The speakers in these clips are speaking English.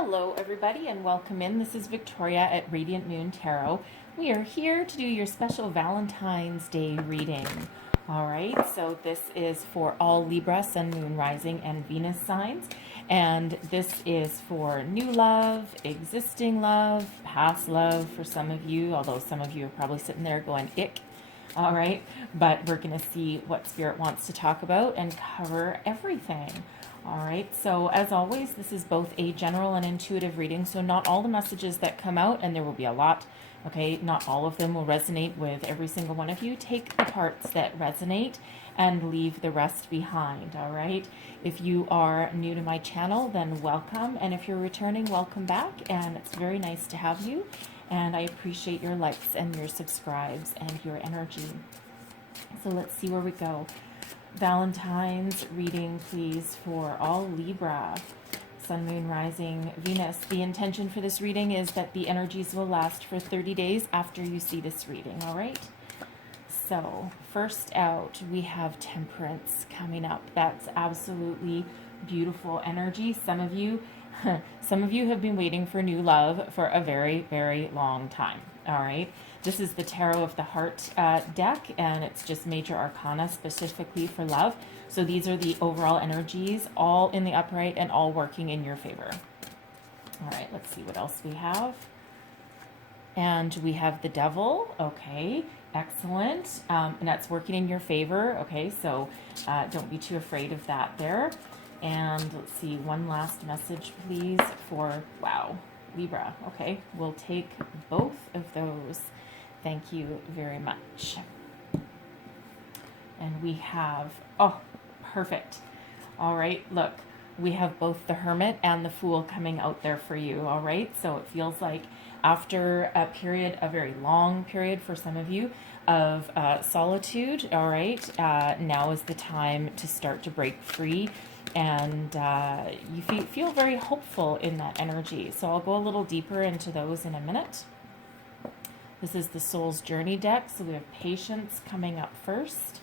Hello everybody and welcome in. This is Victoria at Radiant Moon Tarot. We are here to do your special Valentine's Day reading. Alright, so this is for all Libra, Sun, Moon, Rising, and Venus signs. And this is for new love, existing love, past love for some of you, although some of you are probably sitting there going, ick. Alright, but we're going to see what Spirit wants to talk about and cover everything. All right, so as always, this is both a general and intuitive reading, so not all the messages that come out, and there will be a lot, okay, not all of them will resonate with every single one of you. Take the parts that resonate and leave the rest behind, all right? If you are new to my channel, then welcome, and if you're returning, welcome back, and it's very nice to have you, and I appreciate your likes and your subscribes and your energy. So let's see where we go. Valentine's reading, please, for all Libra, Sun, Moon, Rising, Venus. The intention for this reading is that the energies will last for 30 days after you see this reading, all right? So, first out, we have Temperance coming up. That's absolutely beautiful energy. Some of you have been waiting for new love for a very, very long time, all right? This is the Tarot of the Heart deck, and it's just major arcana specifically for love. So these are the overall energies, all in the upright and all working in your favor. All right, let's see what else we have. And we have the Devil. Okay, excellent. And that's working in your favor. Okay, so don't be too afraid of that there. And let's see, one last message, please, for, wow, Libra. Okay, we'll take both of those. Thank you very much. And we have, oh, perfect. All right, look, we have both the Hermit and the Fool coming out there for you, all right? So it feels like after a period, a very long period for some of you, of solitude, all right, now is the time to start to break free. And you feel very hopeful in that energy. So I'll go a little deeper into those in a minute. This is the Soul's Journey deck. So we have Patience coming up first.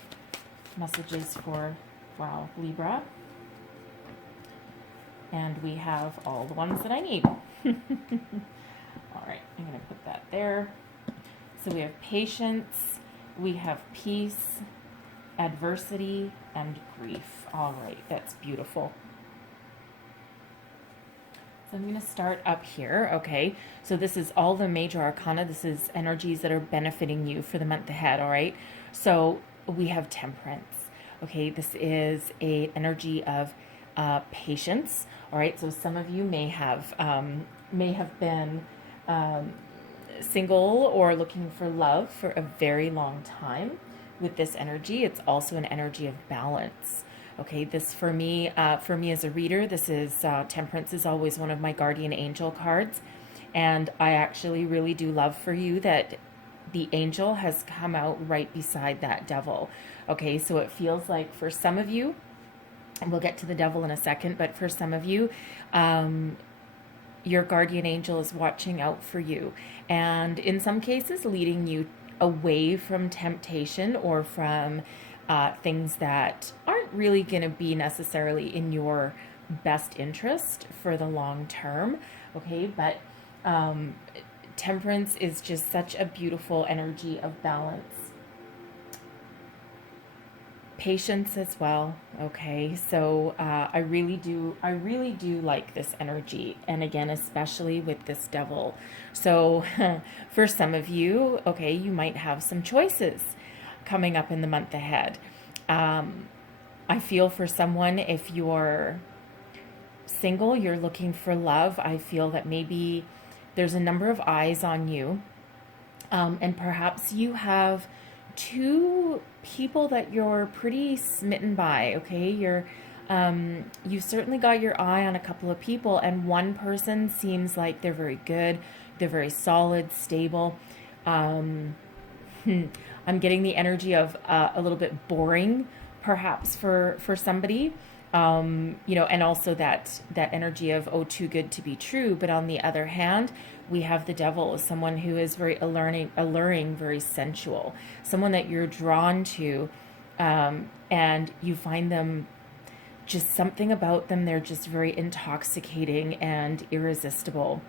Messages for, wow, Libra. And we have all the ones that I need. All right, I'm going to put that there. So we have Patience, we have Peace, Adversity, and Grief. All right, that's beautiful. So I'm going to start up here, okay? So this is all the major arcana. This is energies that are benefiting you for the month ahead, all right? So we have Temperance, okay? This is an energy of patience, all right? So some of you may have been single or looking for love for a very long time. With this energy, it's also an energy of balance. Okay, this for me as a reader, this is Temperance is always one of my guardian angel cards, and I actually really do love for you that the angel has come out right beside that Devil. Okay, so it feels like for some of you, and we'll get to the Devil in a second, but for some of you, your guardian angel is watching out for you, and in some cases leading you away from temptation or from things that aren't really going to be necessarily in your best interest for the long term, okay? But Temperance is just such a beautiful energy of balance. Patience as well, okay? So I really do like this energy, and again, especially with this Devil. So for some of you, okay, you might have some choices coming up in the month ahead. I feel for someone, if you're single, you're looking for love, I feel that maybe there's a number of eyes on you, and perhaps you have two people that you're pretty smitten by, okay? You've certainly got your eye on a couple of people, and one person seems like they're very good, they're very solid, stable. I'm getting the energy of a little bit boring, perhaps for somebody, you know, and also that energy of, oh, too good to be true. But on the other hand, we have the Devil, someone who is very alluring, very sensual, someone that you're drawn to, and you find them just something about them, they're just very intoxicating and irresistible.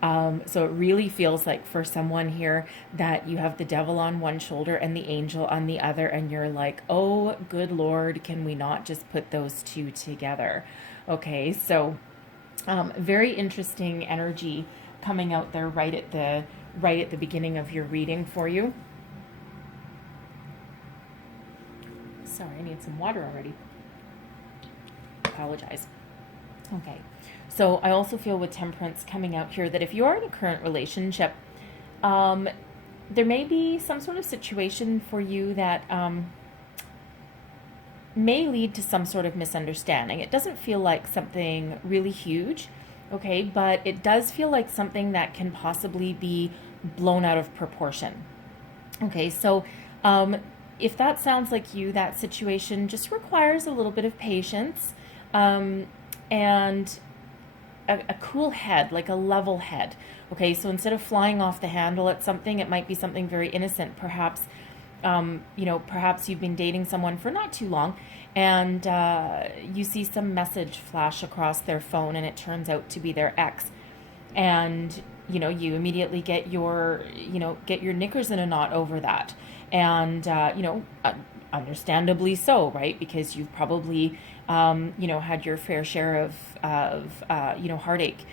So it really feels like for someone here that you have the devil on one shoulder and the angel on the other, and you're like, oh, good Lord, can we not just put those two together? Okay, so very interesting energy coming out there right at the beginning of your reading for you. Sorry, I need some water already. Apologize. Okay. So I also feel with Temperance coming out here that if you are in a current relationship, there may be some sort of situation for you that may lead to some sort of misunderstanding. It doesn't feel like something really huge, okay, but it does feel like something that can possibly be blown out of proportion. Okay, so if that sounds like you, that situation just requires a little bit of patience and a cool head, like a level head. Okay, so instead of flying off the handle at something, it might be something very innocent. Perhaps, perhaps you've been dating someone for not too long, and you see some message flash across their phone, and it turns out to be their ex, and you immediately get your knickers in a knot over that, and understandably so, right? Because you've probably had your fair share of heartache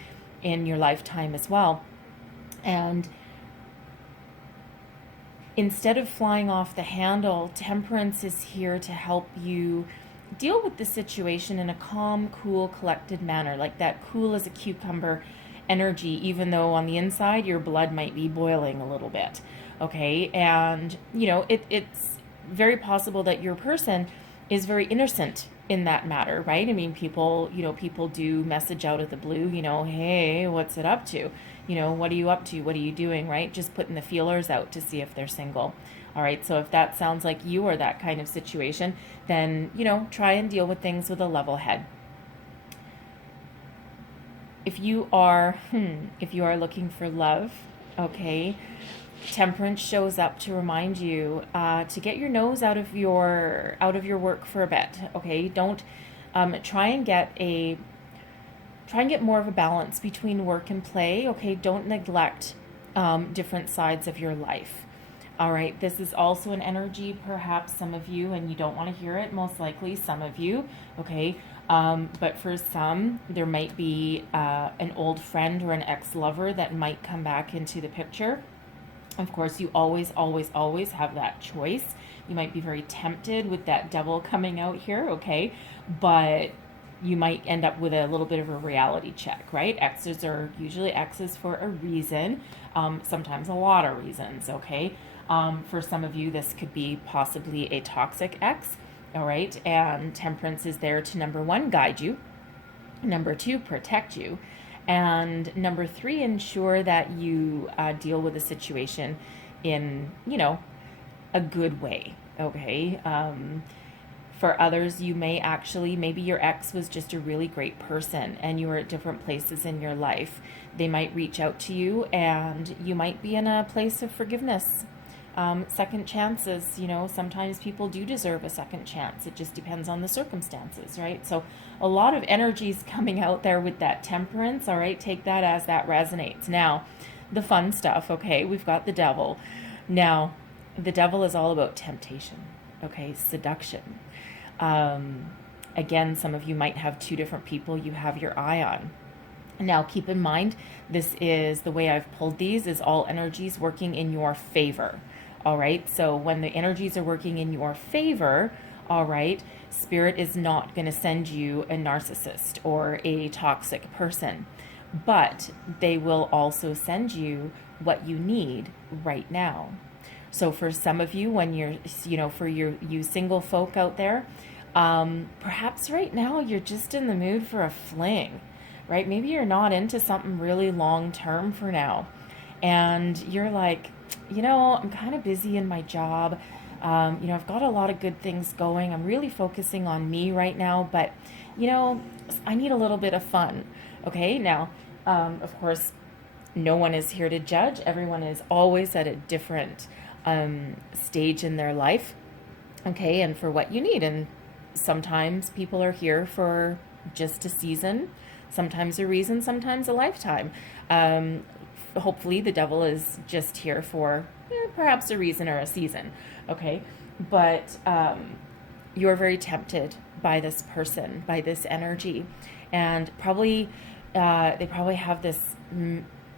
in your lifetime as well. And instead of flying off the handle, Temperance is here to help you deal with the situation in a calm, cool, collected manner, like that cool as a cucumber energy, even though on the inside your blood might be boiling a little bit. Okay, and it's very possible that your person is very innocent in that matter, right? I mean, people do message out of the blue, hey, what's it up to? What are you up to? What are you doing, right? Just putting the feelers out to see if they're single. All right, so if that sounds like you or that kind of situation, then, try and deal with things with a level head. If you are looking for love, okay, Temperance shows up to remind you to get your nose out of your work for a bit. Okay, don't try and get more of a balance between work and play. Okay, don't neglect different sides of your life. All right, this is also an energy, perhaps some of you, and you don't want to hear it, most likely some of you. Okay, but for some, there might be an old friend or an ex-lover that might come back into the picture. Of course, you always, always, always have that choice. You might be very tempted with that devil coming out here, okay? But you might end up with a little bit of a reality check, right? Exes are usually exes for a reason, sometimes a lot of reasons, okay? For some of you, this could be possibly a toxic ex, all right? And Temperance is there to, number one, guide you. Number two, protect you. And number three, ensure that you deal with the situation in, a good way, okay? For others, you may maybe your ex was just a really great person and you were at different places in your life. They might reach out to you and you might be in a place of forgiveness. Second chances, sometimes people do deserve a second chance. It just depends on the circumstances, right? So a lot of energies coming out there with that Temperance, all right? Take that as that resonates. Now, the fun stuff, okay? We've got the devil. Now, the devil is all about temptation, okay? Seduction. Again, some of you might have two different people you have your eye on. Now, keep in mind, this is the way I've pulled these is all energies working in your favor. All right, so when the energies are working in your favor, all right, Spirit is not going to send you a narcissist or a toxic person, but they will also send you what you need right now. So for some of you, when you're, for you single folk out there, perhaps right now you're just in the mood for a fling, right? Maybe you're not into something really long term for now. And you're like, I'm kind of busy in my job. I've got a lot of good things going. I'm really focusing on me right now, but, I need a little bit of fun. Okay. Now, of course, no one is here to judge. Everyone is always at a different stage in their life. Okay. And for what you need. And Sometimes people are here for just a season, sometimes a reason, sometimes a lifetime. Hopefully the devil is just here for perhaps a reason or a season, okay? But you're very tempted by this person, by this energy, and probably they probably have this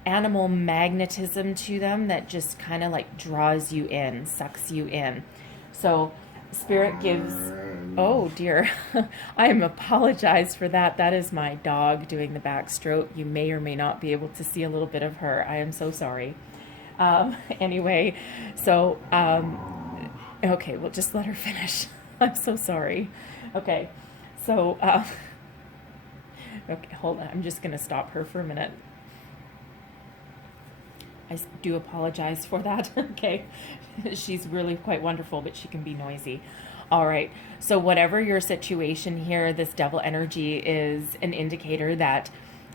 animal magnetism to them that just kind of like draws you in, sucks you in. So Spirit gives, oh dear, I am apologize for that. That is my dog doing the backstroke. You may or may not be able to see a little bit of her. I am so sorry. Anyway, so, okay, we'll just let her finish. I'm so sorry. Okay, so, okay, hold on. I'm just going to stop her for a minute. I do apologize for that. Okay. She's really quite wonderful, but she can be noisy. All right. So whatever your situation here, this devil energy is an indicator that,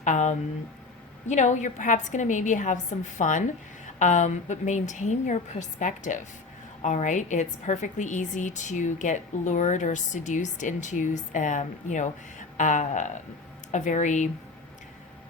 you're perhaps going to maybe have some fun, but maintain your perspective. All right. It's perfectly easy to get lured or seduced into, a very,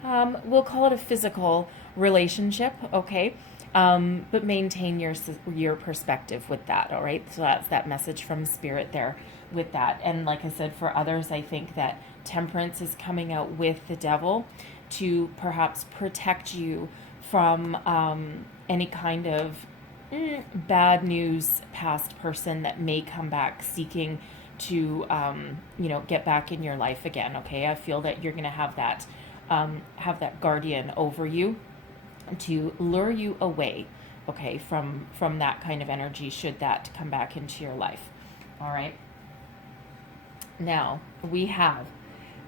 we'll call it a physical relationship, okay? But maintain your perspective with that, all right? So that's that message from Spirit there with that. And like I said, for others, I think that Temperance is coming out with the devil to perhaps protect you from any kind of bad news past person that may come back seeking to, get back in your life again, okay? I feel that you're going to have that guardian over you to lure you away, okay, from that kind of energy should that come back into your life. All right. Now we have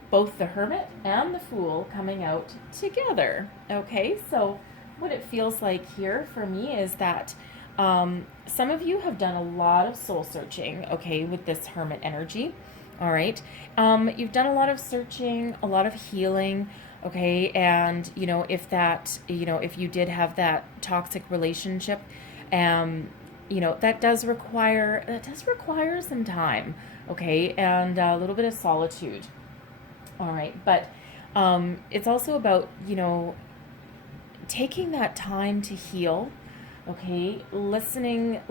both the Hermit and the Fool coming out together. Okay, so what it feels like here for me is that some of you have done a lot of soul searching, okay, with this Hermit energy. All right. You've done a lot of searching, a lot of healing. Okay, and if you did have that toxic relationship, that does require some time, okay, and a little bit of solitude. All right, but it's also about taking that time to heal, okay, listening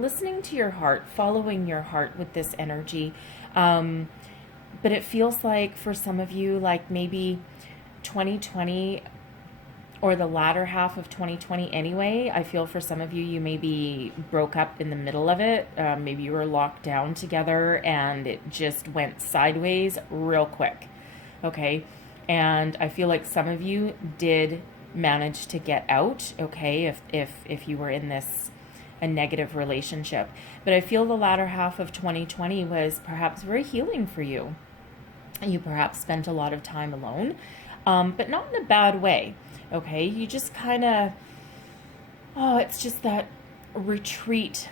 to your heart, following your heart with this energy, but it feels like for some of you, like maybe 2020 or the latter half of 2020 anyway, I feel for some of you, you maybe broke up in the middle of it. Maybe you were locked down together and it just went sideways real quick. Okay. And I feel like some of you did manage to get out. Okay. If you were in a negative relationship, but I feel the latter half of 2020 was perhaps very healing for you. You perhaps spent a lot of time alone. But not in a bad way, okay? You just kind of, it's just that retreat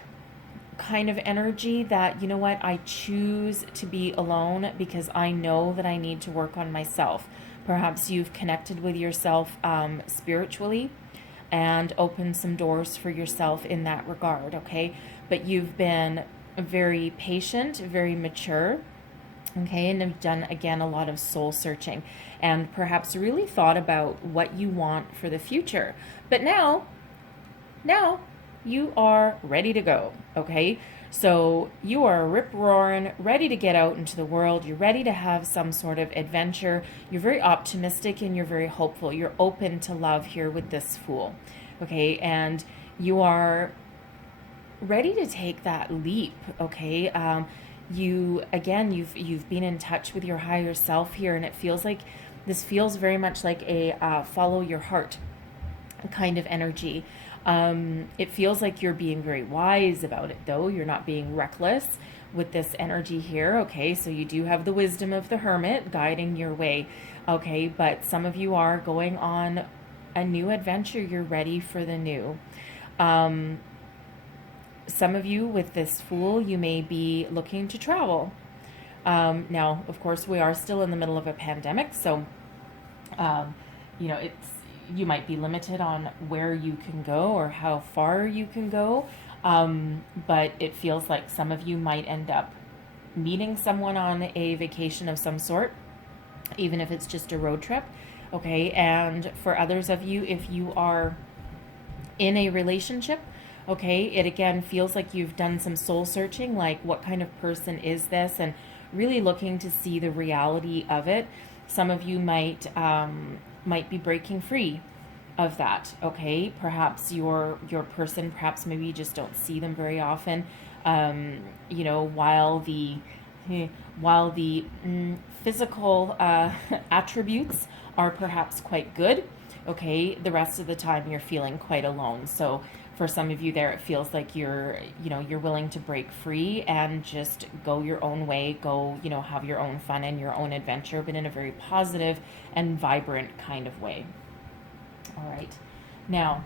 kind of energy that, you know what, I choose to be alone because I know that I need to work on myself. Perhaps you've connected with yourself spiritually and opened some doors for yourself in that regard, okay? But you've been very patient, very mature, okay, and have done, again, a lot of soul searching and perhaps really thought about what you want for the future. But now you are ready to go, okay? So you are rip-roaring, ready to get out into the world. You're ready to have some sort of adventure. You're very optimistic and you're very hopeful. You're open to love here with this Fool, okay? And you are ready to take that leap, okay? You've been in touch with your higher self here, and it feels like this feels very much like a follow your heart kind of energy. It feels like you're being very wise about it, though. You're not being reckless with this energy here, okay? So you do have the wisdom of the Hermit guiding your way, okay? But some of you are going on a new adventure. You're ready for the new. Some of you with this Fool, you may be looking to travel. Now, of course, we are still in the middle of a pandemic, so, you might be limited on where you can go or how far you can go, but it feels like some of you might end up meeting someone on a vacation of some sort, even if it's just a road trip. Okay, and for others of you, if you are in a relationship, okay, it again feels like you've done some soul searching, like what kind of person is this, and really looking to see the reality of it. Some of you might be breaking free of that. Okay, perhaps your person, perhaps maybe you just don't see them very often. You know, while the physical attributes are perhaps quite good, okay, the rest of the time you're feeling quite alone. So for some of you there, it feels like you're willing to break free and just go your own way, go, have your own fun and your own adventure, but in a very positive and vibrant kind of way. All right. Now,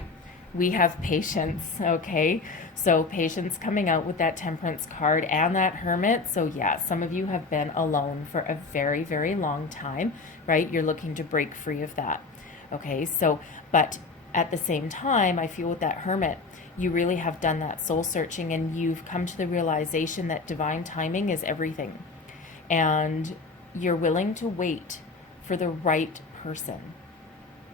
we have patience, okay? So patience coming out with that Temperance card and that Hermit. So yeah, some of you have been alone for a very, very long time, right? You're looking to break free of that, okay? So, but at the same time, I feel with that Hermit, you really have done that soul searching and you've come to the realization that divine timing is everything. And you're willing to wait for the right person.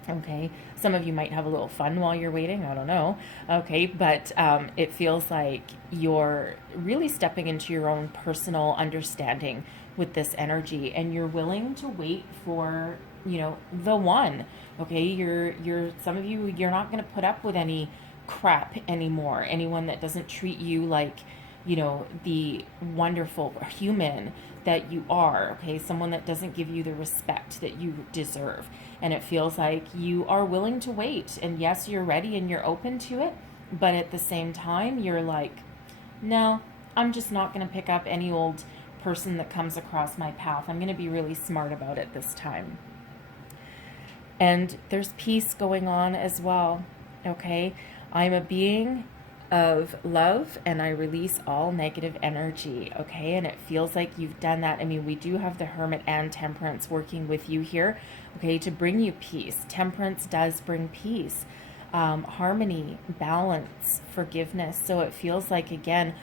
Okay, some of you might have a little fun while you're waiting, I don't know. Okay, but it feels like you're really stepping into your own personal understanding with this energy, and you're willing to wait for, the one. Okay, you're some of you, you're not going to put up with any crap anymore. Anyone that doesn't treat you like, the wonderful human that you are, okay? Someone that doesn't give you the respect that you deserve. And it feels like you are willing to wait. And yes, you're ready and you're open to it. But at the same time, you're like, no, I'm just not going to pick up any old person that comes across my path. I'm going to be really smart about it this time. And there's peace going on as well, okay? I'm a being of love and I release all negative energy, okay? And it feels like you've done that. I mean, we do have the Hermit and Temperance working with you here, okay, to bring you peace. Temperance does bring peace, harmony, balance, forgiveness. So it feels like, again,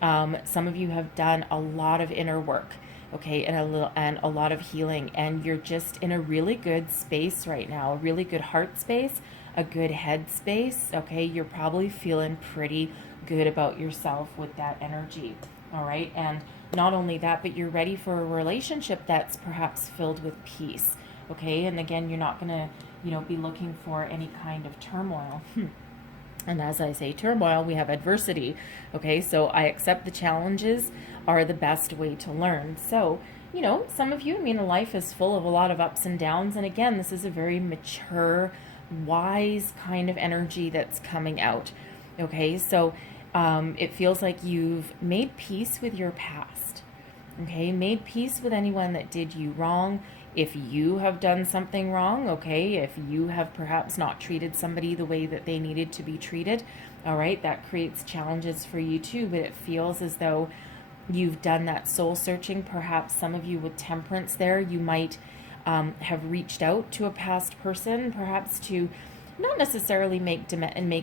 some of you have done a lot of inner work, okay, and a lot of healing, and you're just in a really good space right now, a really good heart space, a good head space, okay? You're probably feeling pretty good about yourself with that energy, all right? And not only that, but you're ready for a relationship that's perhaps filled with peace, okay? And again, you're not gonna, be looking for any kind of turmoil. And as I say turmoil, we have adversity, okay? So I accept the challenges are the best way to learn. So, some of you, life is full of a lot of ups and downs. And again, this is a very mature, wise kind of energy that's coming out, okay? So it feels like you've made peace with your past, okay? Made peace with anyone that did you wrong. If you have done something wrong, okay, if you have perhaps not treated somebody the way that they needed to be treated, all right, that creates challenges for you too. But it feels as though you've done that soul searching. Perhaps some of you with Temperance there, you might have reached out to a past person, perhaps to not necessarily make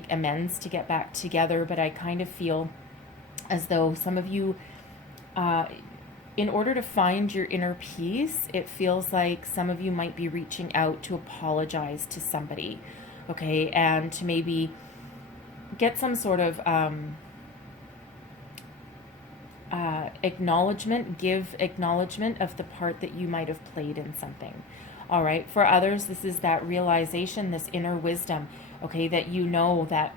amends to get back together, but I kind of feel as though some of you, in order to find your inner peace, it feels like some of you might be reaching out to apologize to somebody, okay, and to maybe get some sort of give acknowledgement of the part that you might have played in something. All right, for others, this is that realization, this inner wisdom, okay, that that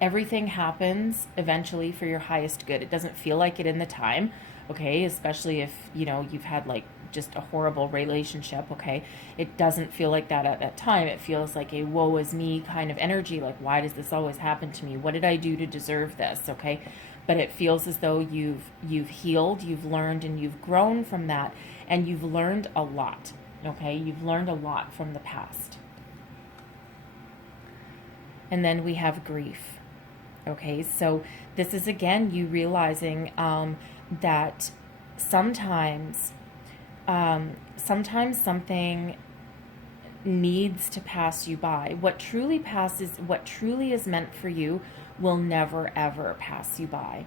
everything happens eventually for your highest good. It doesn't feel like it in the time, okay, especially if, you've had like just a horrible relationship, okay? It doesn't feel like that at that time. It feels like a woe is me kind of energy, like, why does this always happen to me? What did I do to deserve this, okay? But it feels as though you've healed, you've learned, and you've grown from that, and you've learned a lot, okay? You've learned a lot from the past. And then we have grief, okay? So this is, again, you realizing that sometimes something needs to pass you by. What truly is meant for you will never, ever pass you by,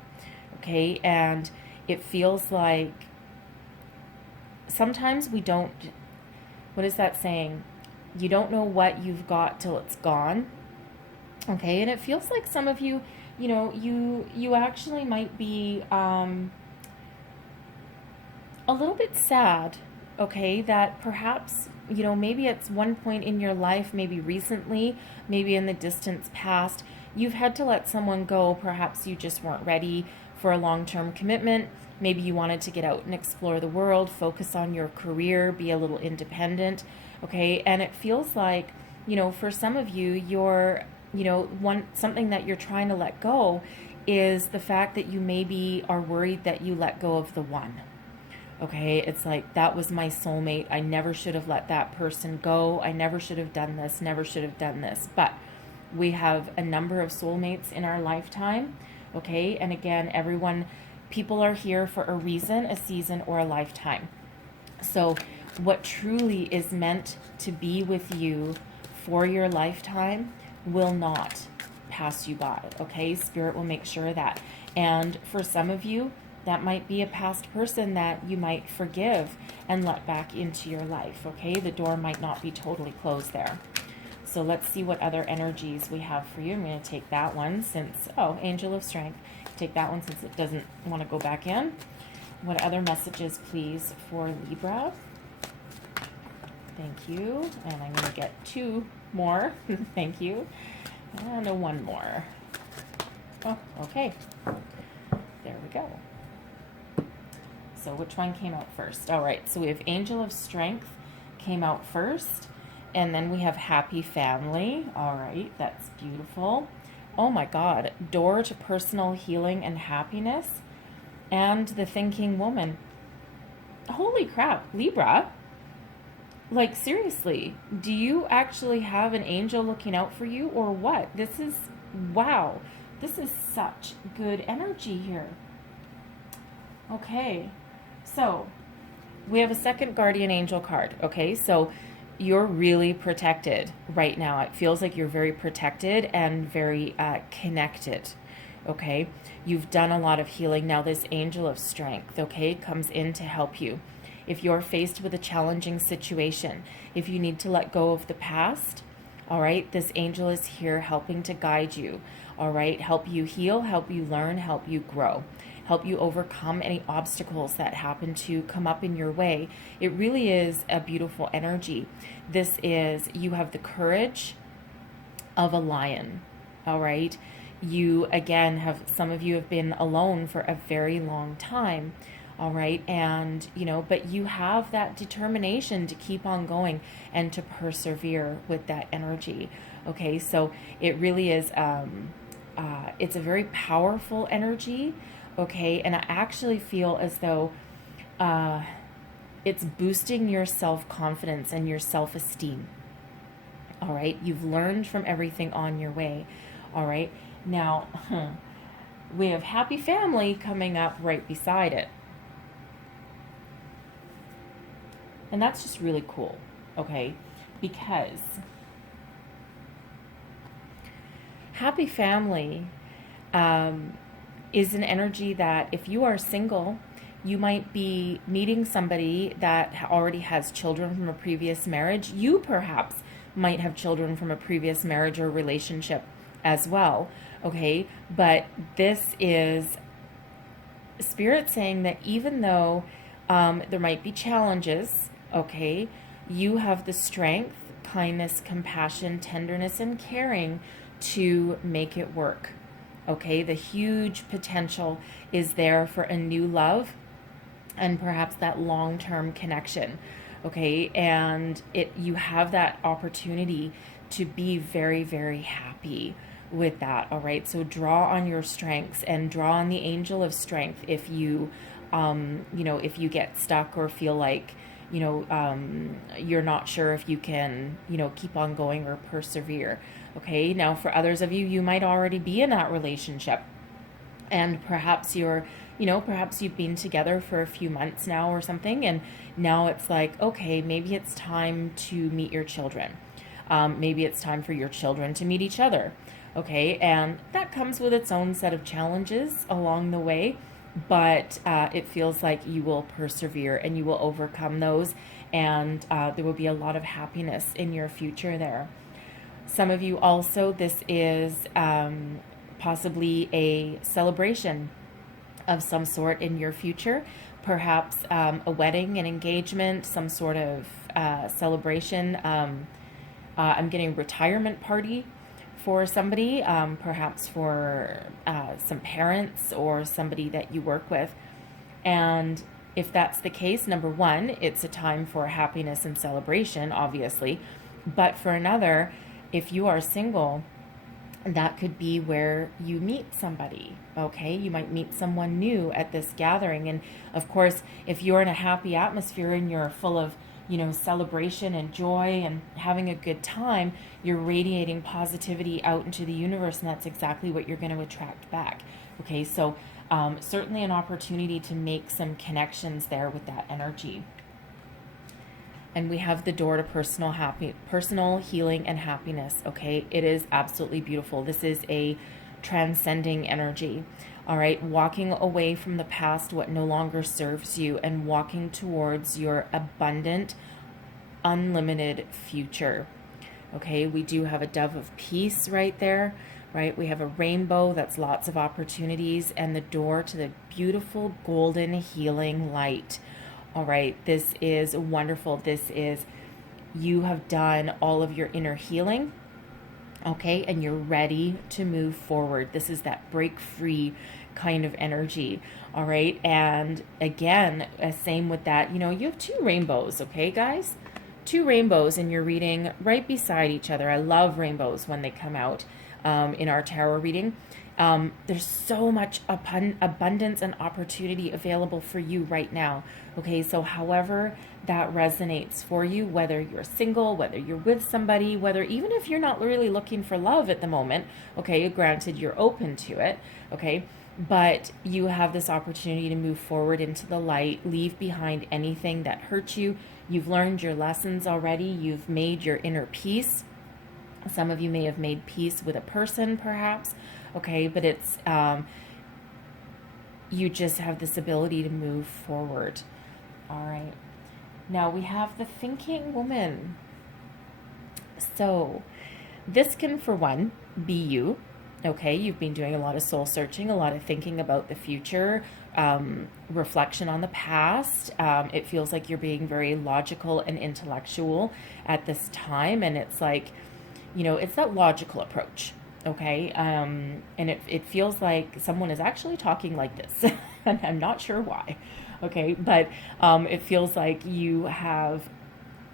okay? And it feels like sometimes we don't, what is that saying? You don't know what you've got till it's gone. Okay, and it feels like some of you, you actually might be a little bit sad, okay, that perhaps, maybe it's one point in your life, maybe recently, maybe in the distant past, you've had to let someone go. Perhaps you just weren't ready for a long-term commitment. Maybe you wanted to get out and explore the world, focus on your career, be a little independent, okay? And it feels like, for some of you, you're, something that you're trying to let go is the fact that you maybe are worried that you let go of the one. Okay, it's like, that was my soulmate. I never should have let that person go. I never should have done this, never should have done this. But we have a number of soulmates in our lifetime, okay? And again, people are here for a reason, a season, or a lifetime. So what truly is meant to be with you for your lifetime will not pass you by, okay? Spirit will make sure of that. And for some of you, that might be a past person that you might forgive and let back into your life, okay? The door might not be totally closed there. So let's see what other energies we have for you. I'm going to take that one Angel of Strength. Take that one since it doesn't want to go back in. What other messages, please, for Libra? Thank you. And I'm going to get 2 more. Thank you. And 1 more. Oh, okay. There we go. So which one came out first? All right, so we have Angel of Strength came out first, and then we have Happy Family. All right, that's beautiful. Oh my God, Door to Personal Healing and Happiness, and the Thinking Woman. Holy crap, Libra. Like, seriously, do you actually have an angel looking out for you or what? This is, wow, this is such good energy here. Okay, so we have a second guardian angel card, okay? So you're really protected right now. It feels like you're very protected and very connected, okay? You've done a lot of healing. Now this Angel of Strength, okay, comes in to help you. If you're faced with a challenging situation, if you need to let go of the past, all right, this angel is here helping to guide you, all right? Help you heal, help you learn, help you grow. Help you overcome any obstacles that happen to come up in your way. It really is a beautiful energy. This is, you have the courage of a lion, all right? You, again, some of you have been alone for a very long time, all right? And, but you have that determination to keep on going and to persevere with that energy, okay? So it really is, it's a very powerful energy. Okay, and I actually feel as though it's boosting your self-confidence and your self-esteem. All right, you've learned from everything on your way. All right, now we have Happy Family coming up right beside it. And that's just really cool, okay, because Happy Family is an energy that if you are single, you might be meeting somebody that already has children from a previous marriage. You perhaps might have children from a previous marriage or relationship as well, okay? But this is Spirit saying that even though there might be challenges, okay, you have the strength, kindness, compassion, tenderness, and caring to make it work. Okay, the huge potential is there for a new love and perhaps that long-term connection. Okay, and you have that opportunity to be very, very happy with that. All right, so draw on your strengths and draw on the Angel of Strength if you, if you get stuck or feel like, you're not sure if you can, keep on going or persevere. Okay, now for others of you, you might already be in that relationship and perhaps perhaps you've been together for a few months now or something, and now it's like, okay, maybe it's time to meet your children. Maybe it's time for your children to meet each other. Okay, and that comes with its own set of challenges along the way. but it feels like you will persevere and you will overcome those, and there will be a lot of happiness in your future there. Some of you also, this is possibly a celebration of some sort in your future, perhaps a wedding, an engagement, some sort of celebration. I'm getting a retirement party for somebody, perhaps for some parents or somebody that you work with. And if that's the case, number one, it's a time for happiness and celebration, obviously. But for another, if you are single, that could be where you meet somebody, okay? You might meet someone new at this gathering. And of course, if you're in a happy atmosphere and you're full of, celebration and joy and having a good time, you're radiating positivity out into the universe, and that's exactly what you're going to attract back. Okay, so certainly an opportunity to make some connections there with that energy. And we have the door to personal healing and happiness. Okay, it is absolutely beautiful. This is a transcending energy. All right, walking away from the past, what no longer serves you, and walking towards your abundant, unlimited future. Okay, we do have a dove of peace right there, right? We have a rainbow, that's lots of opportunities, and the door to the beautiful golden healing light. All right, this is wonderful. This is, you have done all of your inner healing, okay, and you're ready to move forward. This is that break free kind of energy. All right, and again, same with that, you have two rainbows, okay, guys? Two rainbows in your reading right beside each other. I love rainbows when they come out in our tarot reading. There's so much abundance and opportunity available for you right now. Okay, so however that resonates for you, whether you're single, whether you're with somebody, whether even if you're not really looking for love at the moment, okay, granted you're open to it, okay, but you have this opportunity to move forward into the light, leave behind anything that hurt you. You've learned your lessons already. You've made your inner peace. Some of you may have made peace with a person, perhaps. Okay, but it's, you just have this ability to move forward. All right. Now we have the thinking woman. So this can, for one, be you. Okay, you've been doing a lot of soul searching, a lot of thinking about the future, reflection on the past. It feels like you're being very logical and intellectual at this time. And it's like, it's that logical approach. Okay, and it feels like someone is actually talking like this, and I'm not sure why. Okay, but it feels like you have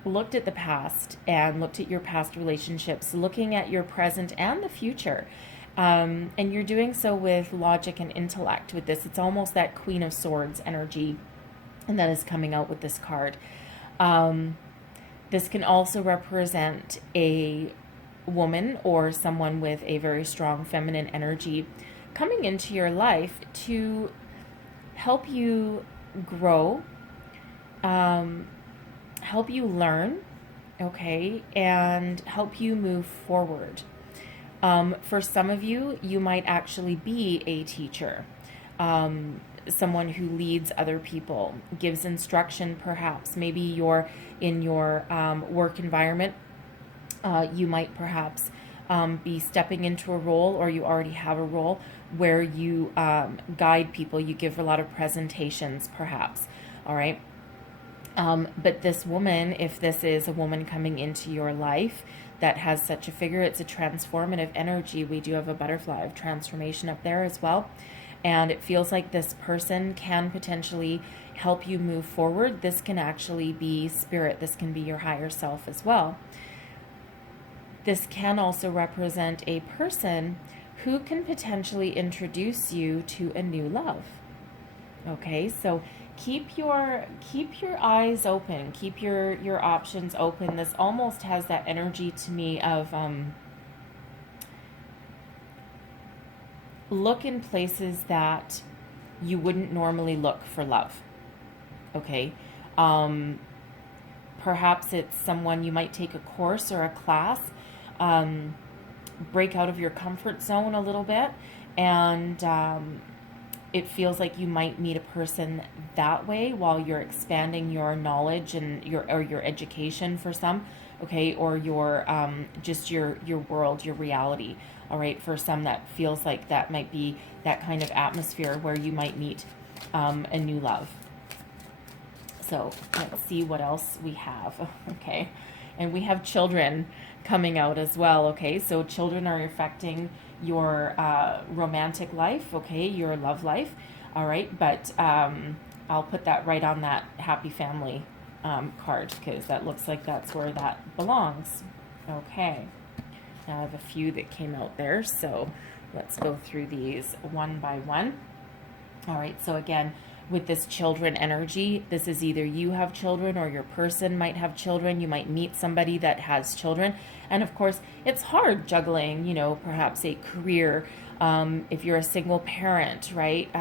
looked at the past and looked at your past relationships, looking at your present and the future, and you're doing so with logic and intellect. With this, it's almost that Queen of Swords energy, and that is coming out with this card. This can also represent a woman or someone with a very strong feminine energy coming into your life to help you grow, help you learn, okay, and help you move forward. For some of you, you might actually be a teacher, someone who leads other people, gives instruction perhaps. Maybe you're in your work environment. You might perhaps be stepping into a role, or you already have a role where you guide people. You give a lot of presentations, perhaps. All right. But this woman, if this is a woman coming into your life that has such a figure, it's a transformative energy. We do have a butterfly of transformation up there as well. And it feels like this person can potentially help you move forward. This can actually be spirit. This can be your higher self as well. This can also represent a person who can potentially introduce you to a new love. Okay, so keep your eyes open, keep your options open. This almost has that energy to me of look in places that you wouldn't normally look for love. Okay, perhaps it's someone you might take a course or a class. Break out of your comfort zone a little bit, and it feels like you might meet a person that way while you're expanding your knowledge and your education for some, okay, or your just your world, your reality. All right, for some that feels like that might be that kind of atmosphere where you might meet a new love. So let's see what else we have. Okay, and we have children coming out as well. Okay, so children are affecting your romantic life, okay, your love life. All right, but I'll put that right on that happy family card, because that looks like that's where that belongs. Okay, now I have a few that came out there, so let's go through these one by one. All right, so again, with this children energy, this is either you have children or your person might have children. You might meet somebody that has children. And of course, it's hard juggling, perhaps a career. If you're a single parent, right?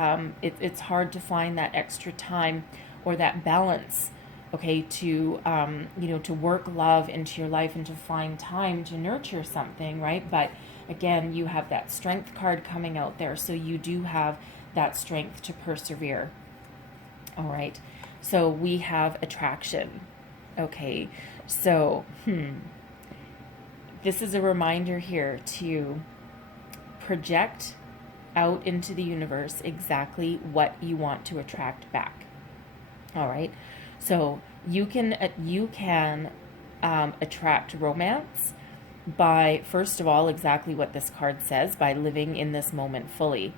It's hard to find that extra time or that balance, okay, to, to work love into your life and to find time to nurture something, right? But again, you have that strength card coming out there. So you do have that strength to persevere. All right, so we have attraction. Okay, so this is a reminder here to project out into the universe exactly what you want to attract back. All right, so you can attract romance by, first of all, exactly what this card says, by living in this moment fully.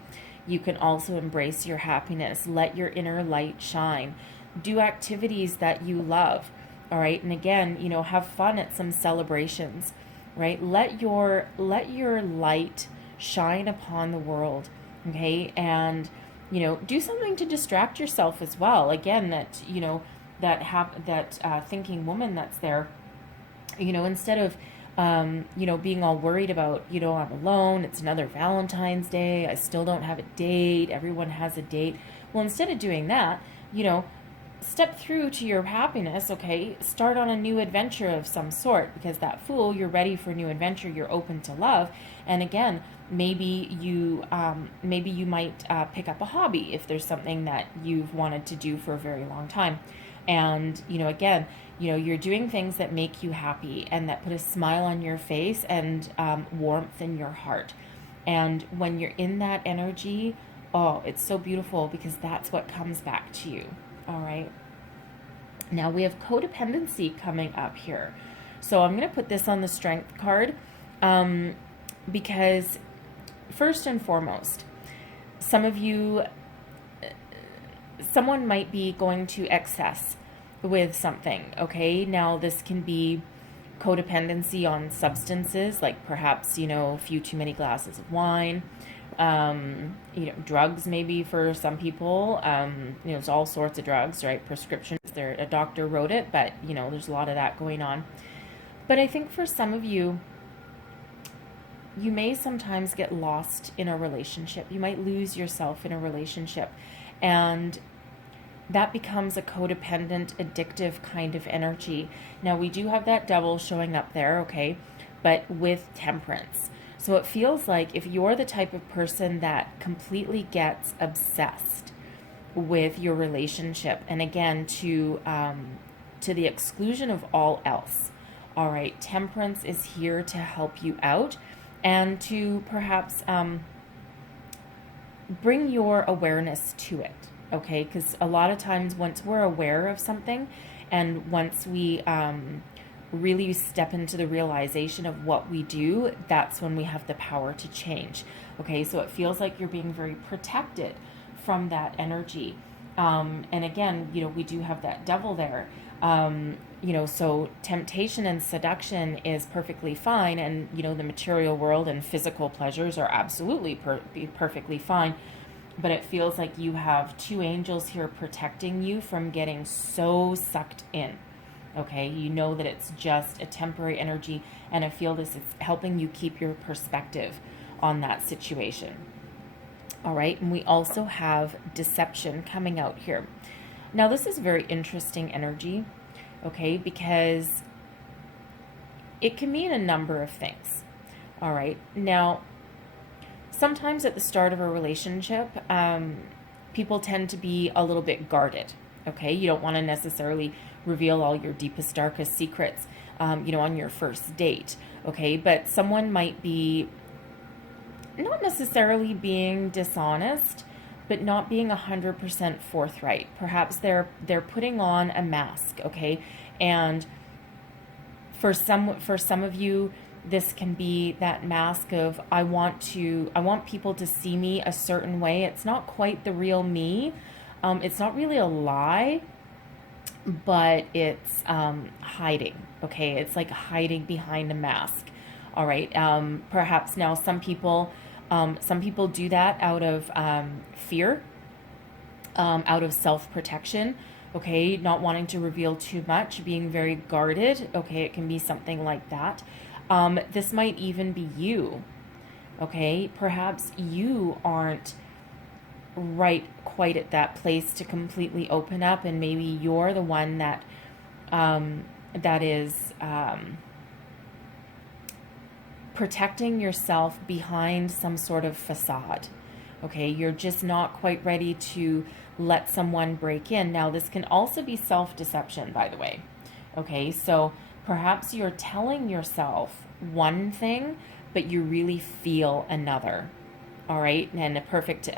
You can also embrace your happiness. Let your inner light shine. Do activities that you love. All right. And again, have fun at some celebrations, right? Let your light shine upon the world. Okay. And, do something to distract yourself as well. Again, that thinking woman that's there, instead of being all worried about, I'm alone, it's another Valentine's Day, I still don't have a date, everyone has a date. Well, instead of doing that, step through to your happiness, okay? Start on a new adventure of some sort, because that Fool, you're ready for a new adventure, you're open to love. And again, maybe you might pick up a hobby if there's something that you've wanted to do for a very long time. And, again, you're doing things that make you happy and that put a smile on your face and warmth in your heart. And when you're in that energy, oh, it's so beautiful, because that's what comes back to you. All right. Now we have codependency coming up here. So I'm going to put this on the strength card because first and foremost, someone might be going to excess with something, okay? Now this can be codependency on substances, like perhaps, a few too many glasses of wine, drugs maybe for some people, there's all sorts of drugs, right? Prescriptions, a doctor wrote it, but, there's a lot of that going on. But I think for some of you, you may sometimes get lost in a relationship. You might lose yourself in a relationship, and that becomes a codependent, addictive kind of energy. Now, we do have that Devil showing up there, okay, but with Temperance. So it feels like if you're the type of person that completely gets obsessed with your relationship, and again, to the exclusion of all else, all right, Temperance is here to help you out and to perhaps bring your awareness to it. Okay, because a lot of times once we're aware of something and once we really step into the realization of what we do, that's when we have the power to change. Okay, so it feels like you're being very protected from that energy. And again, we do have that Devil there. So temptation and seduction is perfectly fine, and, the material world and physical pleasures are absolutely perfectly fine. But it feels like you have two angels here protecting you from getting so sucked in. Okay, that it's just a temporary energy, and I feel this is helping you keep your perspective on that situation. All right, and we also have deception coming out here. Now, this is very interesting energy, okay, because it can mean a number of things. All right, now, sometimes at the start of a relationship, people tend to be a little bit guarded. Okay, you don't want to necessarily reveal all your deepest, darkest secrets, you know, on your first date. Okay, but someone might be not necessarily being dishonest, but not being 100% forthright. Perhaps they're putting on a mask. Okay, and for some of you, this can be that mask of I want people to see me a certain way. It's not quite the real me. It's not really a lie, but it's hiding. Okay, it's like hiding behind a mask. All right. Perhaps now some people do that out of fear, out of self-protection. Okay, not wanting to reveal too much, being very guarded. Okay, it can be something like that. This might even be you. Okay, perhaps you aren't right quite at that place to completely open up, and maybe you're the one that that is protecting yourself behind some sort of facade. Okay, you're just not quite ready to let someone break in. Now, this can also be self-deception, by the way. Okay, so perhaps you're telling yourself one thing, but you really feel another. All right, and a perfect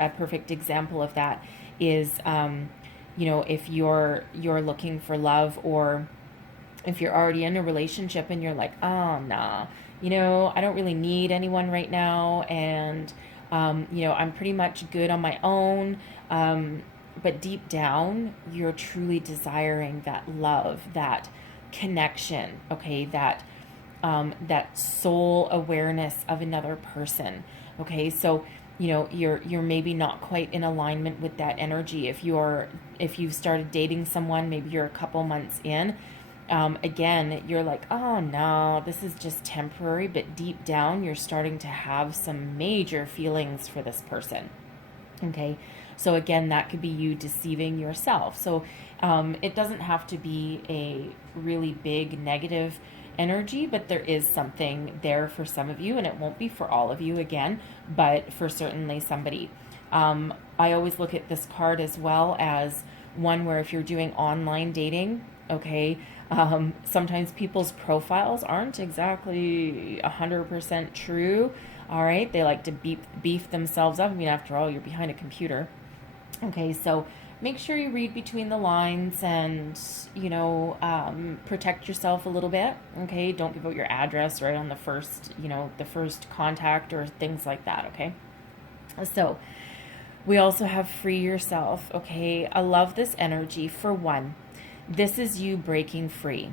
example of that is, you know, if you're looking for love, or if you're already in a relationship and you're like, oh, nah, you know, I don't really need anyone right now, and you know, I'm pretty much good on my own. But deep down, you're truly desiring that love, that connection. Okay, that soul awareness of another person. Okay, so you know, you're maybe not quite in alignment with that energy. If you've started dating someone, maybe you're a couple months in, again, you're like, oh no, this is just temporary, but deep down, you're starting to have some major feelings for this person. Okay, so again, that could be you deceiving yourself. So it doesn't have to be a really big negative energy, but there is something there for some of you, and it won't be for all of you again, but for certainly somebody. I always look at this card as well as one where if you're doing online dating, okay, sometimes people's profiles aren't exactly 100% true. All right, they like to beef themselves up. I mean, after all, you're behind a computer. Okay, so make sure you read between the lines and, you know, protect yourself a little bit. Okay, don't give out your address right on the first, you know, the first contact or things like that. Okay, so we also have free yourself. Okay, I love this energy. For one, this is you breaking free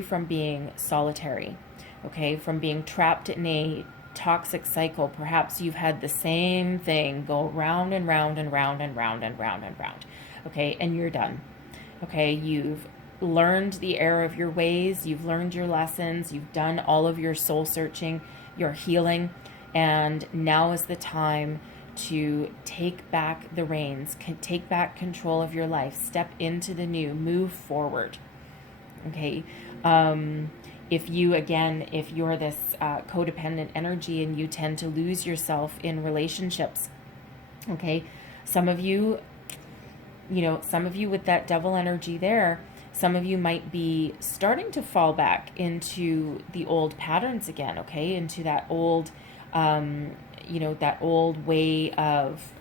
from being solitary. Okay, from being trapped in a toxic cycle. Perhaps you've had the same thing go round and round and round and round and round and round. Okay, and you're done. Okay, you've learned the error of your ways, you've learned your lessons, you've done all of your soul searching, your healing, and now is the time to take back the reins, take back control of your life, step into the new, move forward. Okay, if you're this codependent energy and you tend to lose yourself in relationships, okay, some of you with that devil energy there, some of you might be starting to fall back into the old patterns again, okay, into that old, that old way of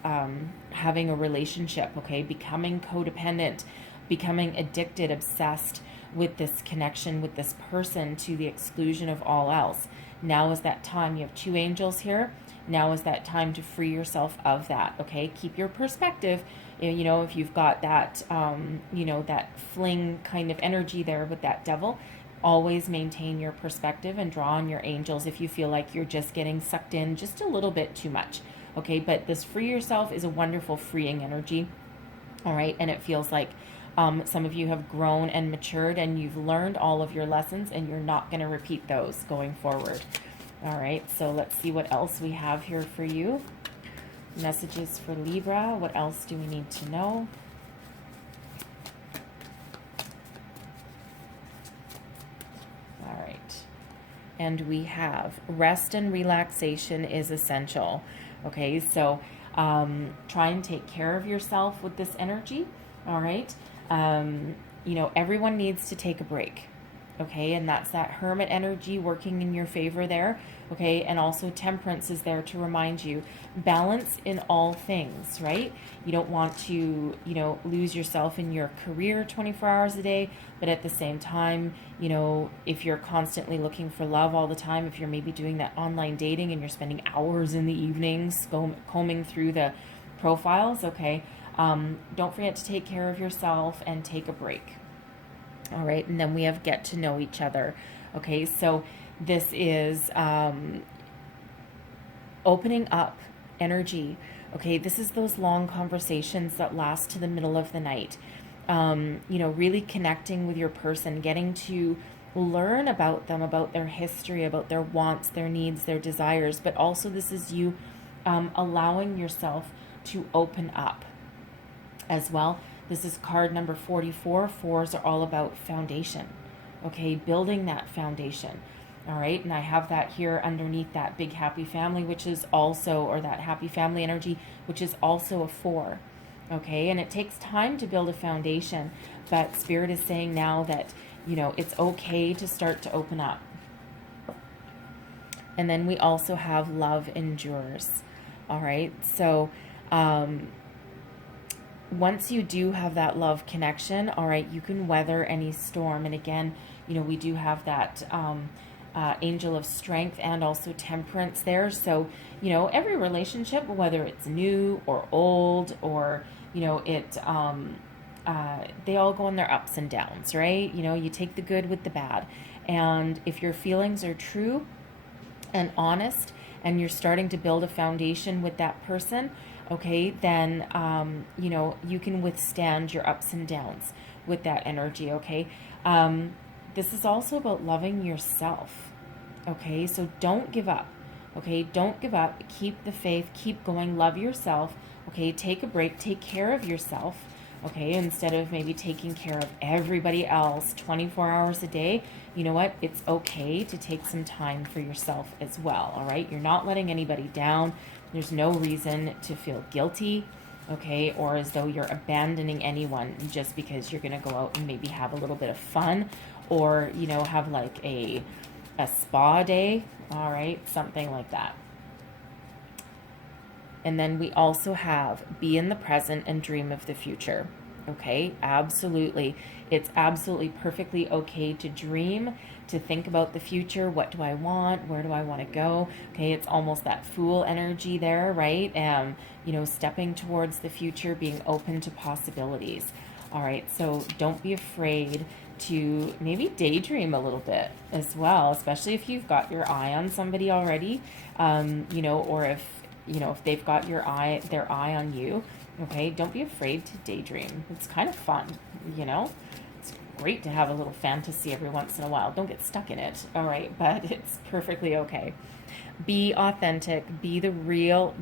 having a relationship, okay, becoming codependent, becoming addicted, obsessed with this connection with this person to the exclusion of all else. Now is that time. You have two angels here. Now is that time to free yourself of that. Okay, keep your perspective. You know, if you've got that, that fling kind of energy there with that devil, always maintain your perspective and draw on your angels if you feel like you're just getting sucked in just a little bit too much. Okay, but this free yourself is a wonderful freeing energy. All right, and it feels like some of you have grown and matured and you've learned all of your lessons and you're not going to repeat those going forward. All right, so let's see what else we have here for you. Messages for Libra. What else do we need to know? All right. And we have rest and relaxation is essential. Okay, so Try and take care of yourself with this energy. All right. You know, everyone needs to take a break. Okay, and that's that Hermit energy working in your favor there. Okay, and also Temperance is there to remind you balance in all things, right? You don't want to, you know, lose yourself in your career 24 hours a day, but at the same time, you know, if you're constantly looking for love all the time, if you're maybe doing that online dating and you're spending hours in the evenings combing through the profiles, okay, don't forget to take care of yourself and take a break. All right, and then we have get to know each other. Okay, so this is opening up energy. Okay, this is those long conversations that last to the middle of the night. You know, really connecting with your person, getting to learn about them, about their history, about their wants, their needs, their desires, but also this is you allowing yourself to open up as well. This is card number 44. Fours are all about foundation. Okay, building that foundation. All right, and I have that here underneath that big happy family, which is also, or that happy family energy, which is also a 4. Okay, and it takes time to build a foundation, but Spirit is saying now that, you know, it's okay to start to open up. And then we also have love endures. All right, so once you do have that love connection, all right, you can weather any storm. And again, you know, we do have that angel of strength and also temperance there. So, you know, every relationship, whether it's new or old or, you know, they all go in their ups and downs, right? You know, you take the good with the bad. And if your feelings are true and honest and you're starting to build a foundation with that person, okay, then, you know, you can withstand your ups and downs with that energy, okay? This is also about loving yourself, okay? So don't give up, okay? Don't give up. Keep the faith. Keep going. Love yourself, okay? Take a break. Take care of yourself, okay? Instead of maybe taking care of everybody else 24 hours a day, you know what? It's okay to take some time for yourself as well, all right? You're not letting anybody down. There's no reason to feel guilty, okay, or as though you're abandoning anyone just because you're going to go out and maybe have a little bit of fun or, you know, have like a spa day, all right, something like that. And then we also have be in the present and dream of the future. Okay, absolutely. It's absolutely perfectly okay to dream, to think about the future. What do I want? Where do I want to go? Okay, it's almost that fool energy there, right? You know, stepping towards the future, being open to possibilities. All right, so don't be afraid to maybe daydream a little bit as well, especially if you've got your eye on somebody already, you know, or if, you know, if they've got their eye on you. Okay, don't be afraid to daydream. It's kind of fun, you know. It's great to have a little fantasy every once in a while. Don't get stuck in it, all right? But it's perfectly okay. Be authentic. Be real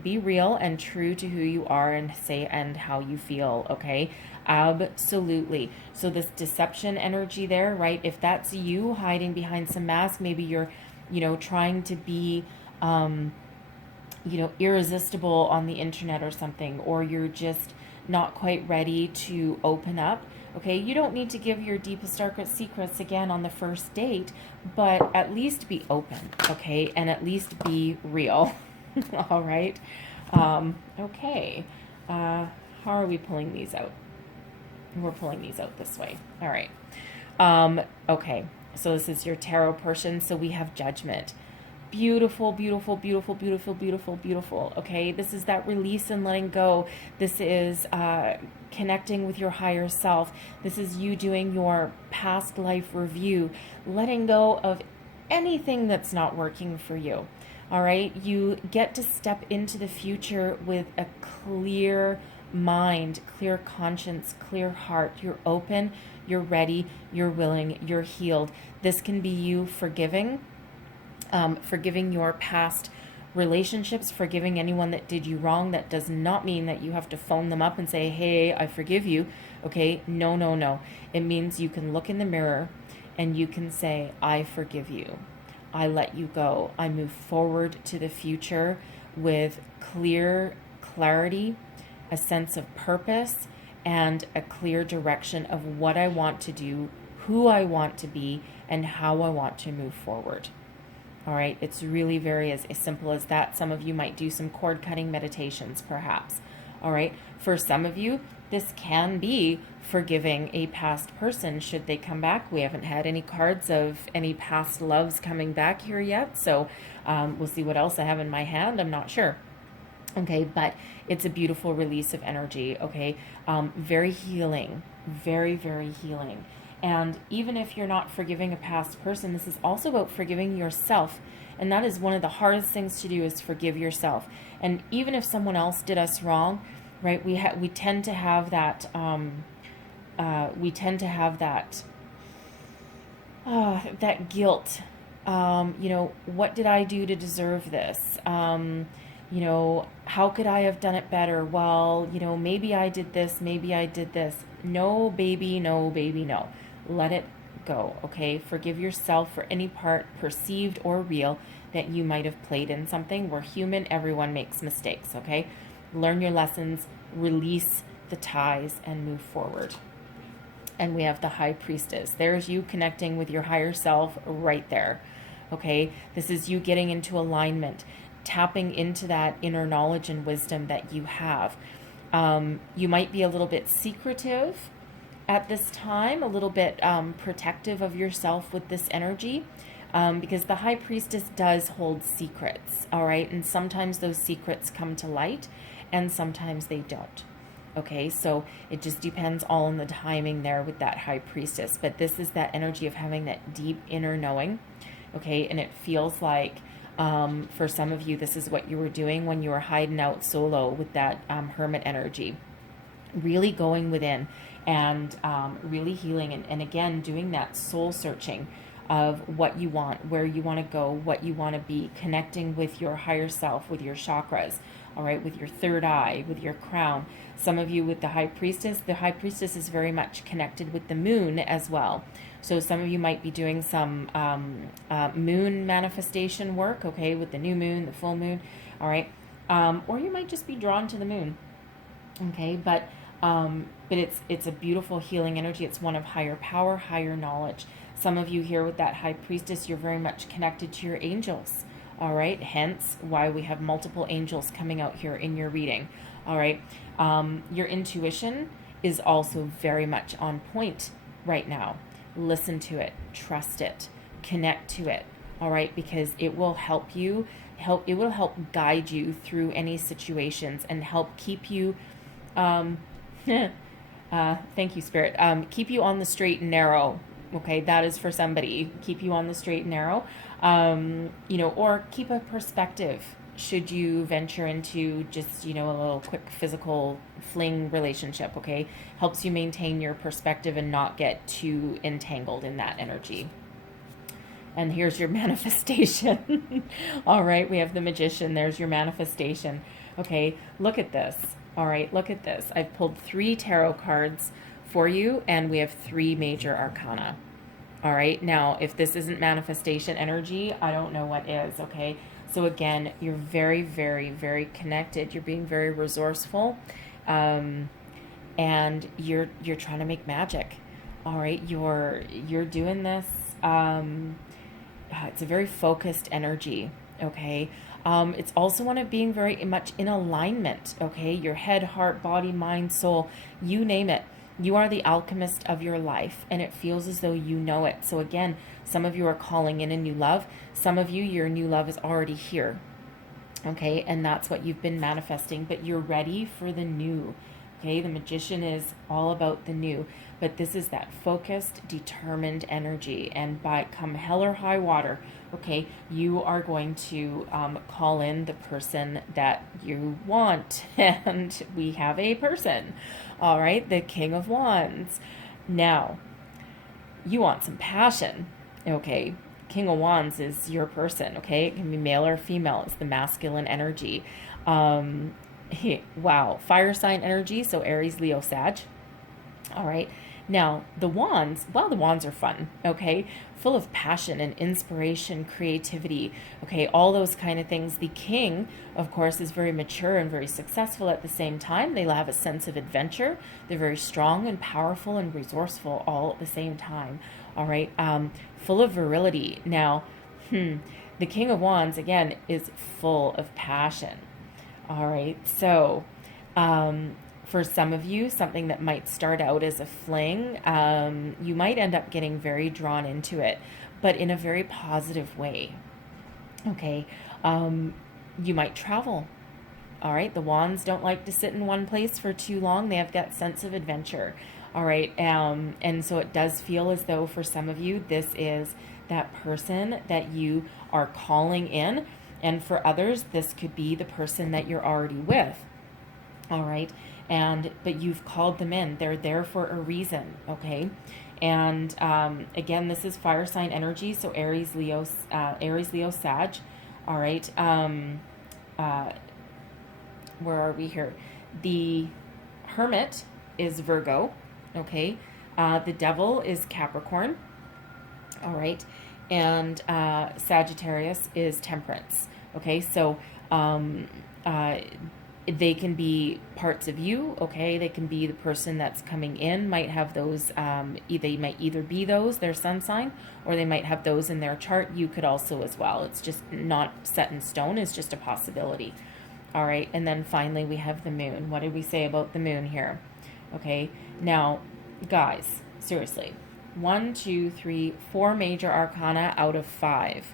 and true to who you are and say and how you feel, okay? Absolutely. So this deception energy there, right? If that's you hiding behind some mask, maybe you're, you know, trying to be you know, irresistible on the internet or something, or you're just not quite ready to open up, okay, you don't need to give your deepest, darkest secrets again on the first date, but at least be open, okay, and at least be real. All right. Okay. How are we pulling these out? We're pulling these out this way. All right. Okay. So this is your tarot portion. So we have Judgment. Beautiful, beautiful, beautiful, beautiful, beautiful, beautiful. Okay, this is that release and letting go. This is connecting with your higher self. This is you doing your past life review, letting go of anything that's not working for you. All right, you get to step into the future with a clear mind, clear conscience, clear heart. You're open, you're ready, you're willing, you're healed. This can be you forgiving your past relationships, forgiving anyone that did you wrong. That does not mean that you have to phone them up and say, hey, I forgive you. Okay, no, no, no. It means you can look in the mirror and you can say, I forgive you. I let you go. I move forward to the future with clear clarity, a sense of purpose, and a clear direction of what I want to do, who I want to be, and how I want to move forward. All right, it's really very as simple as that. Some of you might do some cord cutting meditations, perhaps. All right, for some of you, this can be forgiving a past person should they come back. We haven't had any cards of any past loves coming back here yet, so we'll see what else I have in my hand. I'm not sure. Okay, but it's a beautiful release of energy, okay? Very healing, very, very healing. And even if you're not forgiving a past person, this is also about forgiving yourself. And that is one of the hardest things to do, is forgive yourself. And even if someone else did us wrong, right, we tend to have that, that guilt. What did I do to deserve this? How could I have done it better? Well, maybe I did this, maybe I did this. No, baby, no, baby, no. Let it go, okay? Forgive yourself for any part, perceived or real, that you might have played in something. We're human, everyone makes mistakes, okay? Learn your lessons, release the ties, and move forward. And we have the High Priestess. There's you connecting with your higher self right there, okay? This is you getting into alignment, tapping into that inner knowledge and wisdom that you have. You might be a little bit secretive at this time, a little bit protective of yourself with this energy, because the High Priestess does hold secrets, all right? And sometimes those secrets come to light and sometimes they don't. Okay, so it just depends all on the timing there with that High Priestess. But this is that energy of having that deep inner knowing, okay? And it feels like, for some of you, this is what you were doing when you were hiding out solo with that hermit energy. Really going within and really healing. And again, doing that soul searching of what you want, where you want to go, what you want to be, connecting with your higher self, with your chakras, all right, with your third eye, with your crown. Some of you with the High Priestess is very much connected with the moon as well. So some of you might be doing some moon manifestation work, okay, with the new moon, the full moon, all right, or you might just be drawn to the moon, okay, but it's a beautiful healing energy. It's one of higher power, higher knowledge. Some of you here with that High Priestess, you're very much connected to your angels, all right, hence why we have multiple angels coming out here in your reading, all right. Your intuition is also very much on point right now. Listen to it, trust it, connect to it, all right, because it will help you, it will help guide you through any situations and help keep you, thank you, Spirit, keep you on the straight and narrow, okay, that is for somebody, keep you on the straight and narrow, or keep a perspective should you venture into just, a little quick physical fling relationship, okay? Helps you maintain your perspective and not get too entangled in that energy. And here's your manifestation. All right, we have the Magician. There's your manifestation. Okay, look at this. All right, look at this. I've pulled 3 tarot cards for you, and we have 3 major arcana. All right, now, if this isn't manifestation energy, I don't know what is, okay? So again, you're very, very, very connected. You're being very resourceful, and you're trying to make magic. All right, you're doing this. It's a very focused energy. Okay, it's also one of being very much in alignment. Okay, your head, heart, body, mind, soul, you name it. You are the alchemist of your life, and it feels as though you know it. So again, some of you are calling in a new love. Some of you, your new love is already here. Okay, and that's what you've been manifesting, but you're ready for the new. Okay, the Magician is all about the new, but this is that focused, determined energy, and by come hell or high water, okay, you are going to call in the person that you want, and we have a person, all right, the King of Wands. Now, you want some passion, okay? King of Wands is your person, okay? It can be male or female. It's the masculine energy. Wow, fire sign energy, so Aries, Leo, Sag. All right, Now, the wands, well, the wands are fun, okay? Full of passion and inspiration, creativity, okay? All those kind of things. The king, of course, is very mature and very successful at the same time. They have a sense of adventure. They're very strong and powerful and resourceful all at the same time, all right? Full of virility. Now, the king of wands, again, is full of passion, all right? So, for some of you, something that might start out as a fling, you might end up getting very drawn into it, but in a very positive way. Okay. You might travel. All right. The wands don't like to sit in one place for too long. They have that sense of adventure. All right. And so it does feel as though for some of you, this is that person that you are calling in. And for others, this could be the person that you're already with. All right. But you've called them in. They're there for a reason. Okay. And, again, this is fire sign energy. So Aries, Leo, Sag. All right. Where are we here? The Hermit is Virgo. Okay. The Devil is Capricorn. All right. And, Sagittarius is Temperance. Okay. So, they can be parts of you, okay? They can be the person that's coming in, might have those, they might either be those, their sun sign, or they might have those in their chart. You could also as well. It's just not set in stone. It's just a possibility. All right, and then finally we have the moon. What did we say about the moon here? Okay, now, guys, seriously. 1, 2, 3, 4 major arcana out of 5.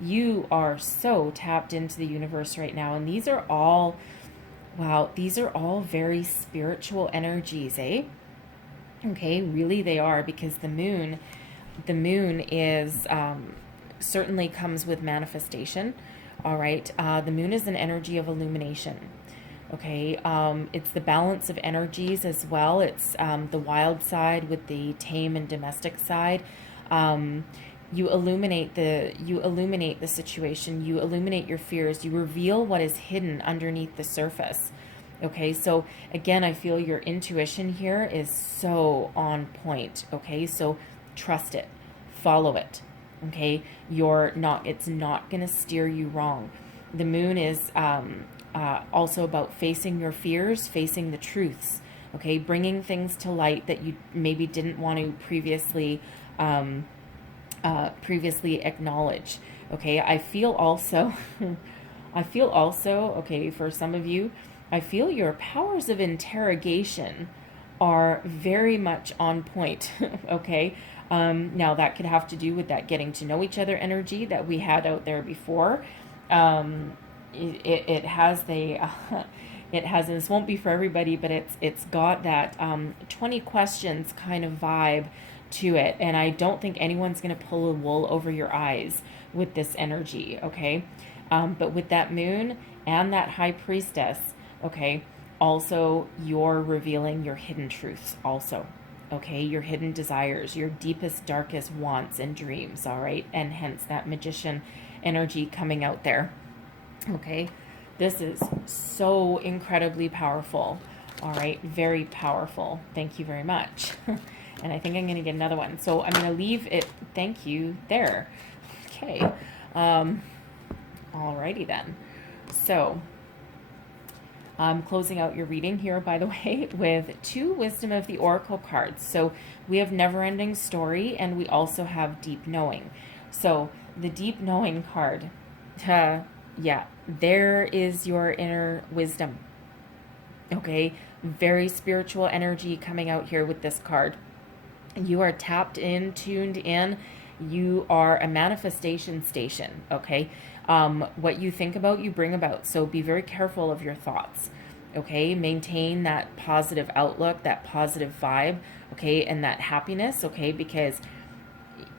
You are so tapped into the universe right now, and these are all... Wow, these are all very spiritual energies, eh? Okay, really they are, because the moon is certainly comes with manifestation. All right, the moon is an energy of illumination. Okay, it's the balance of energies as well. It's the wild side with the tame and domestic side. You illuminate the situation, you illuminate your fears, you reveal what is hidden underneath the surface. Okay, so again, I feel your intuition here is so on point. Okay, so trust it, follow it. Okay, it's not going to steer you wrong. The moon is also about facing your fears, facing the truths. Okay, bringing things to light that you maybe didn't want to previously acknowledge. Okay, I feel also, okay, for some of you, I feel your powers of interrogation are very much on point. Okay, now that could have to do with that getting to know each other energy that we had out there before. It has and this won't be for everybody, but it's got that 20 questions kind of vibe to it, and I don't think anyone's going to pull a wool over your eyes with this energy, okay? But with that moon and that high priestess, okay, also you're revealing your hidden truths also, okay? Your hidden desires, your deepest, darkest wants and dreams, all right? And hence that magician energy coming out there, okay? This is so incredibly powerful, all right? Very powerful. Thank you very much. And I think I'm going to get another one. So I'm going to leave it, thank you, there. Okay. Alrighty then. So I'm closing out your reading here, by the way, with 2 Wisdom of the Oracle cards. So we have Never-Ending Story, and we also have Deep Knowing. So the Deep Knowing card, yeah, there is your inner wisdom. Okay, very spiritual energy coming out here with this card. You are tapped in, tuned in. You are a manifestation station, okay? What you think about, you bring about. So be very careful of your thoughts, okay? Maintain that positive outlook, that positive vibe, okay? And that happiness, okay? Because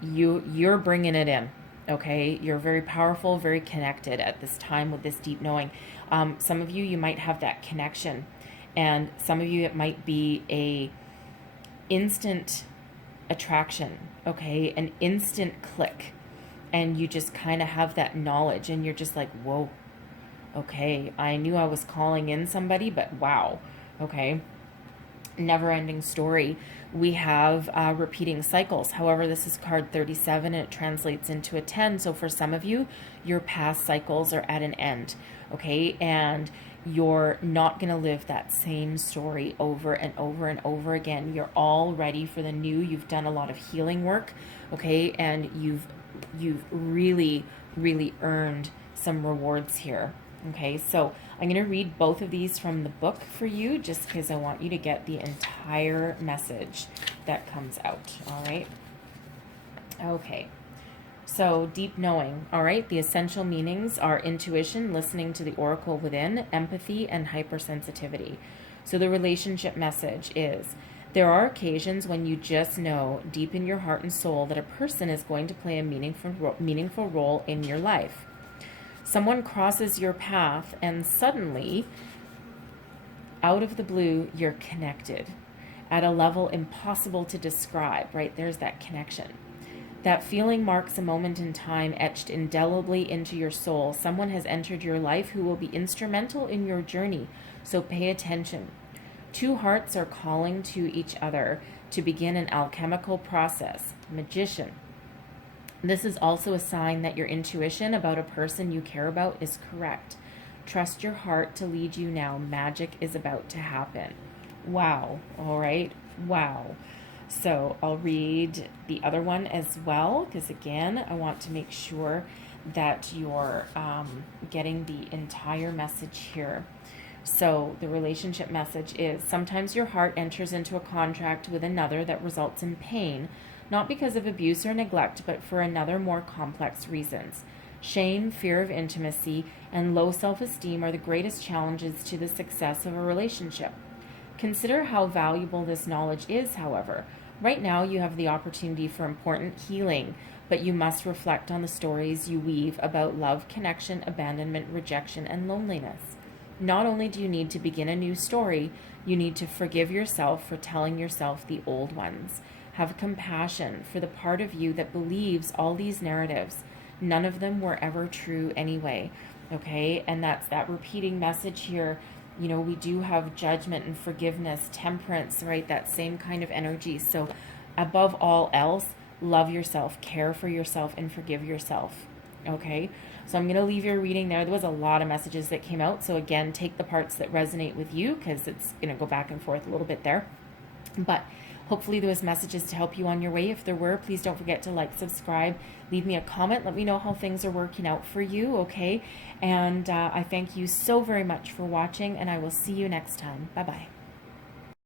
you're bringing it in, okay? You're very powerful, very connected at this time with this deep knowing. Some of you might have that connection. And some of you, it might be a instant attraction, okay, an instant click, and you just kind of have that knowledge, and you're just like, whoa, okay, I knew I was calling in somebody, but wow, okay. never-ending story. We have repeating cycles. However, this is card 37 and it translates into a 10. So for some of you, your past cycles are at an end, okay? And you're not going to live that same story over and over and over again. You're all ready for the new. You've done a lot of healing work, okay? And you've really, really earned some rewards here. Okay, so I'm going to read both of these from the book for you just because I want you to get the entire message that comes out. All right. Okay. So deep knowing. All right. The essential meanings are intuition, listening to the oracle within, empathy, and hypersensitivity. So the relationship message is, there are occasions when you just know deep in your heart and soul that a person is going to play a meaningful role in your life. Someone crosses your path and suddenly, out of the blue, you're connected at a level impossible to describe, right? There's that connection. That feeling marks a moment in time etched indelibly into your soul. Someone has entered your life who will be instrumental in your journey, so pay attention. Two hearts are calling to each other to begin an alchemical process. Magician. This is also a sign that your intuition about a person you care about is correct. Trust your heart to lead you now. Magic is about to happen. Wow. All right. Wow. So I'll read the other one as well, because again, I want to make sure that you're getting the entire message here. So the relationship message is, sometimes your heart enters into a contract with another that results in pain, not because of abuse or neglect, but for another more complex reasons. Shame, fear of intimacy, and low self-esteem are the greatest challenges to the success of a relationship. Consider how valuable this knowledge is, however. Right now, you have the opportunity for important healing, but you must reflect on the stories you weave about love, connection, abandonment, rejection, and loneliness. Not only do you need to begin a new story, you need to forgive yourself for telling yourself the old ones. Have compassion for the part of you that believes all these narratives. None of them were ever true anyway, okay? And that's that repeating message here. You know, we do have judgment and forgiveness, temperance, right? That same kind of energy. So above all else, love yourself, care for yourself, and forgive yourself, okay? So I'm going to leave your reading there. There was a lot of messages that came out. So again, take the parts that resonate with you, because it's going to go back and forth a little bit there. But hopefully there was messages to help you on your way. If there were, please don't forget to like, subscribe, leave me a comment. Let me know how things are working out for you, okay? And I thank you so very much for watching, and I will see you next time. Bye-bye.